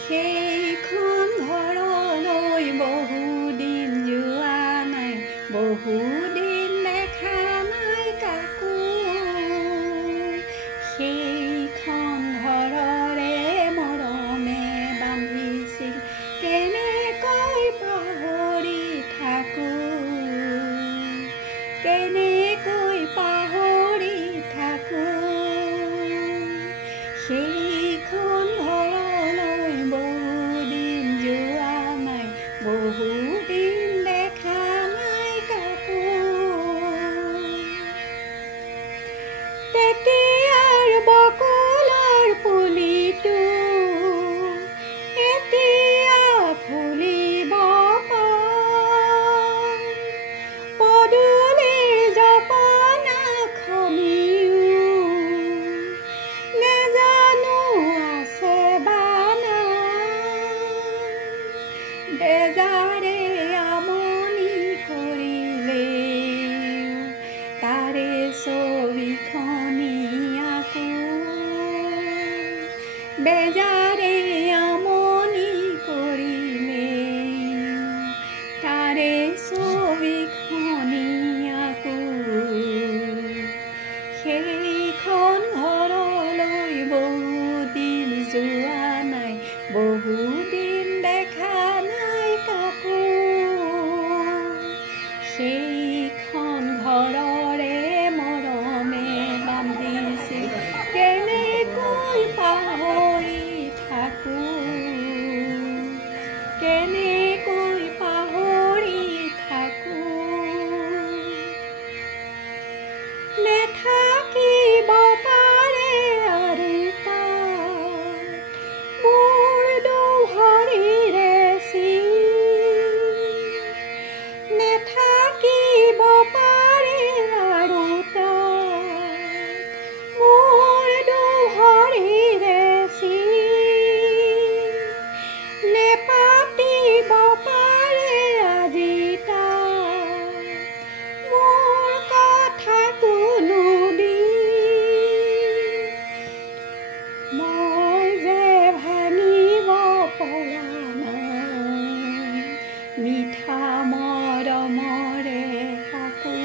সেইখন ঘৰলৈ বহুদিন যোৱা নাই, বহুদিন দেখা নাই কাকো। সেইখন ঘৰৰে মৰমে বান্ধিছিল, কেনেকৈ পাহৰি থাকো, কেনেকৈ পাহৰি থাকো। সেইখন ঘৰলৈ বহুদিন যোৱা নাই, বহুদিন দেখা নাই কাকো। তেতিয়াৰ বকুলৰ পুলিটো এতিয়া ফুলিব পায়, পদূলিৰ জপনাখনিও নেজানো আছে বা নাই। বেজাৰে আমনি কৰিলেও তাৰে ছবিখনি আকো, বেজাৰে আমনি কৰিলেও তাৰে ছবিখনি আকো। সেইখন ঘৰলৈ বহুদিন যোৱা নাই, বহুদিন দেখা নাই কাকো। সেইখন ঘৰৰে মৰমে বান্ধিছিল, কেনেকৈ পাহৰি থাকো, কেনেকৈ পাহৰি থাকো। নেথাকিব পাৰে আৰু তাত মোৰ দুহৰিৰে চিন, নেথাকিব পাৰে আৰু তাত মোৰ দুহৰিৰে চিন, নেপাতিব পাৰে আজি তাত মোৰ কথা কোনোদিন। মই যে ভাঙিব পৰা নাই মিঠা মৰমৰে কাকো।